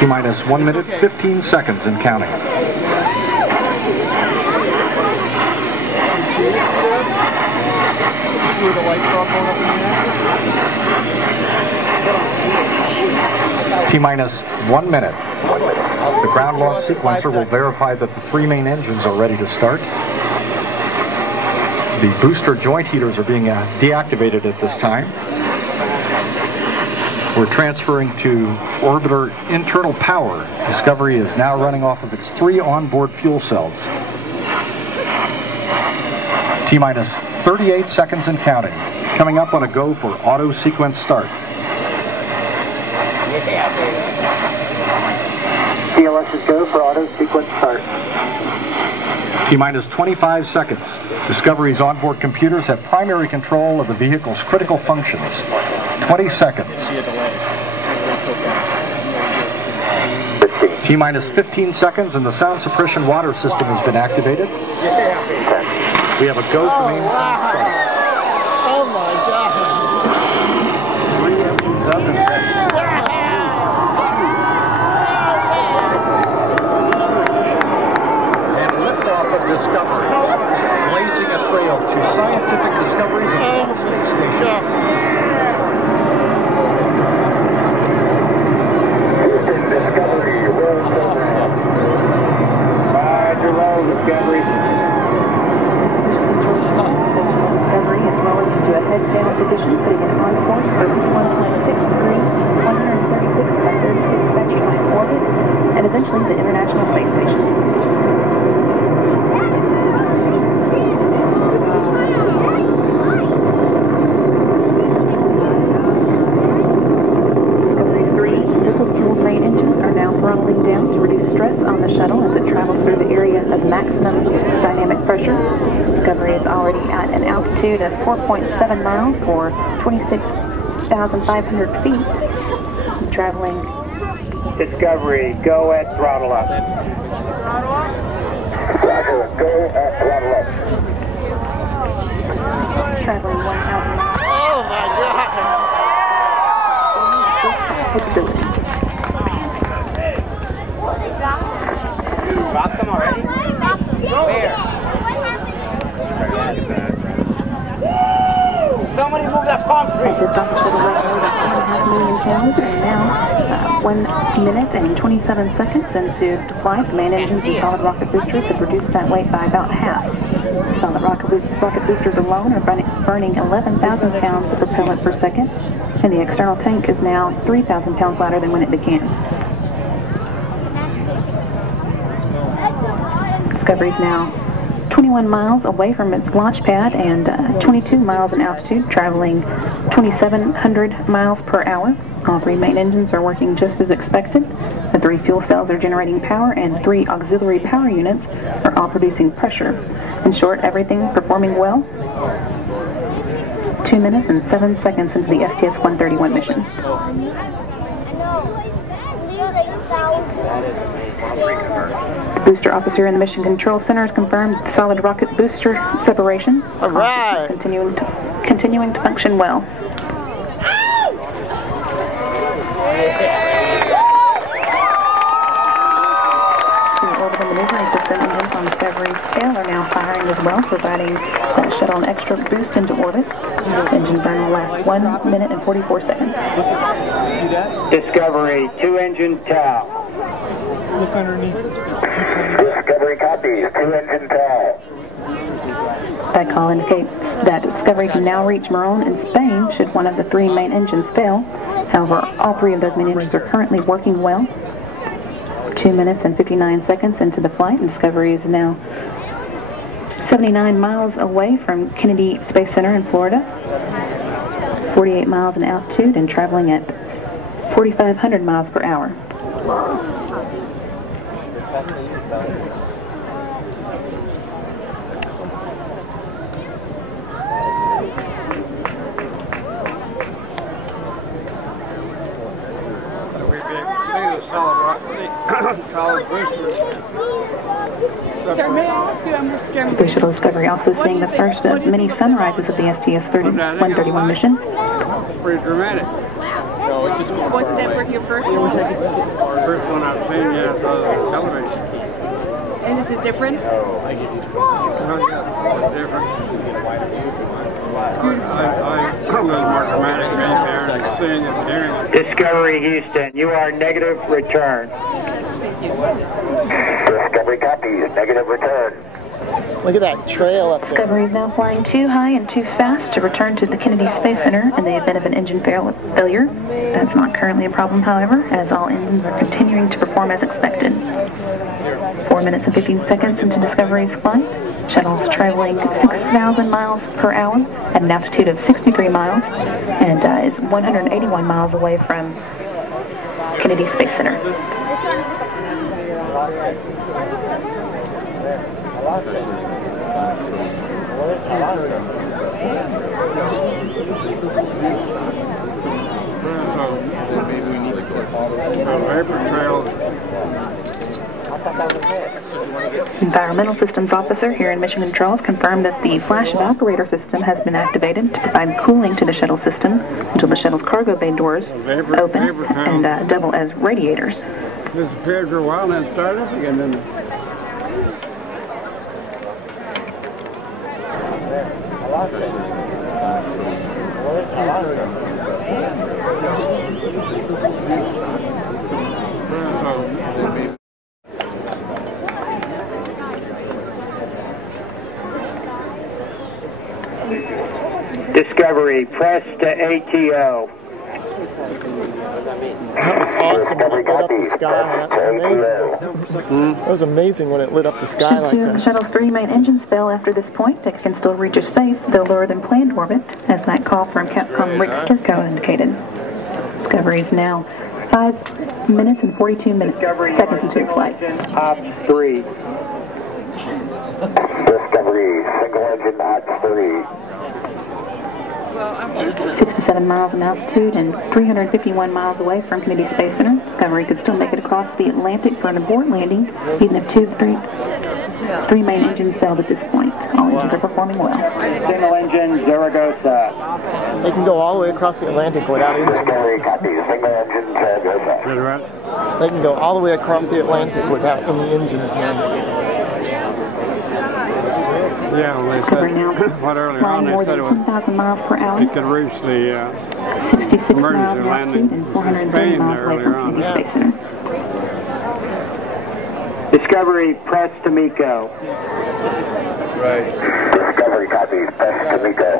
T-minus 1 minute, 15 seconds and counting. T-minus 1 minute. The ground launch sequencer will verify that the 3 main engines are ready to start. The booster joint heaters are being deactivated at this time. We're transferring to orbiter internal power. Discovery is now running off of its 3 onboard fuel cells. T-minus 38 seconds and counting. Coming up on a go for auto sequence start. TLS is go for auto sequence start. T-minus 25 seconds. Discovery's onboard computers have primary control of the vehicle's critical functions. 20 seconds. T-minus 15 seconds and the sound suppression water system has been activated. We have a go for main start. Oh my God. 3 engines up and ready. And liftoff of Discovery, blazing a trail to scientific discoveries and space stations. Discovery, Roger, roll, Discovery. Discovery is rolling into a head-down position, putting it on course for 126 degrees, 136 by 36 statute-line orbit, and eventually the International Space Station. Discovery's 3 diesel-fuel main engines are now throttling down to reduce stress on the shuttle as it travels through the area of maximum dynamic pressure. Discovery is already at an altitude of 4.7 miles or 26,500 feet. Traveling. Discovery, go at throttle up. Roger, go at throttle up. Traveling 1,000 miles. Oh my gosh. Dropped them already? Where? Somebody move that palm tree. At the Dr. Shuttle right now, about 2.5 million pounds, and now 1 minute and 27 seconds into flight. The main engines and solid rocket boosters have reduced that weight by about half. Solid rocket boosters alone are burning 11,000 pounds of propellant per second, and the external tank is now 3,000 pounds lighter than when it began. Discovery is now 21 miles away from its launch pad and 22 miles in altitude, traveling 2,700 miles per hour. All 3 main engines are working just as expected. The 3 fuel cells are generating power, and 3 auxiliary power units are all producing pressure. In short, everything performing well. 2 minutes and 7 seconds into the STS-131 mission. The booster officer in the Mission Control Center has confirmed solid rocket booster separation. All right. Continuing to function well. The orbital maneuvering system engines on Discovery's tail are now firing as well, providing that shuttle an extra boost into orbit. Engine burn will last 1 minute and 44 seconds. Discovery, 2 engine tail. Look underneath. Discovery copies, 2 engine tail. That call indicates that Discovery can now reach Morón in Spain should one of the 3 main engines fail. However, all 3 of those main engines are currently working well. 2 minutes and 59 seconds into the flight, and Discovery is now 79 miles away from Kennedy Space Center in Florida, 48 miles in altitude, and traveling at 4,500 miles per hour. Solid rocket, solid boosters. Sir, may I ask you, I'm just scared. Space Shuttle Discovery also seeing the first of many sunrises of the STS-131 mission. Pretty dramatic. Wasn't that for your first one? First one I've seen, yeah, I saw the television. And is it different? Oh, yeah, it's different. I was more dramatic than there, seeing it and hearing it. Discovery Houston, you are negative return. Discovery copies, negative return. Look at that trail up there. Discovery is now flying too high and too fast to return to the Kennedy Space Center in the event of an engine failure. That's not currently a problem, however, as all engines are continuing to perform as expected. 4 minutes and 15 seconds into Discovery's flight. Shuttle is traveling 6,000 miles per hour at an altitude of 63 miles and is 181 miles away from Kennedy Space Center. Environmental Systems Officer here in Mission Controls confirmed that the flash evaporator system has been activated to provide cooling to the shuttle system until the shuttle's cargo bay doors open and double as radiators. Disappeared for a while and then started up again, didn't it? Discovery, press to ATO. That was awesome when it lit up the sky. That was amazing. That was amazing when it lit up the sky like Two of the that. shuttle's 3 main engines fail after this point. It can still reach its safe, though lower than planned orbit, as that call from Capcom Rick Sturko indicated. Discovery is now 5 minutes and 42 seconds into its flight. Op 3. Discovery, single engine Op 3. 67 miles in altitude and 351 miles away from Kennedy Space Center. Discovery could still make it across the Atlantic for an abort landing, even if three main engines failed at this point. All engines are performing well. Single engine Zaragoza. They can go all the way across the Atlantic without engines. Discovery copies, single engine Zaragoza. They can go all the way across the Atlantic without any engines now. Yeah, well, they Discovery now said, what earlier flying on, more they said than it 10,000 miles per hour. could reach the 66 miles emergency in landing altitude and 430 Spain miles away earlier from on. Kennedy Space Center. Discovery, press to MECO. Right. Discovery copies, press to MECO.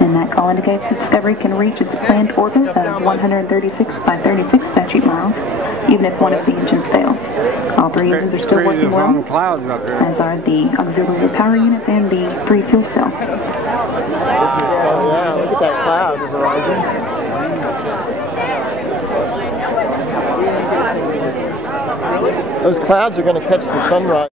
And that call indicates that Discovery can reach its planned orbit of 136 by 36 statute miles, even if one of the engines fails. All 3 engines are still working well, on clouds up here. as are the auxiliary power units and the 3 fuel cells. Oh yeah, look at that cloud horizon. Those clouds are going to catch the sunrise.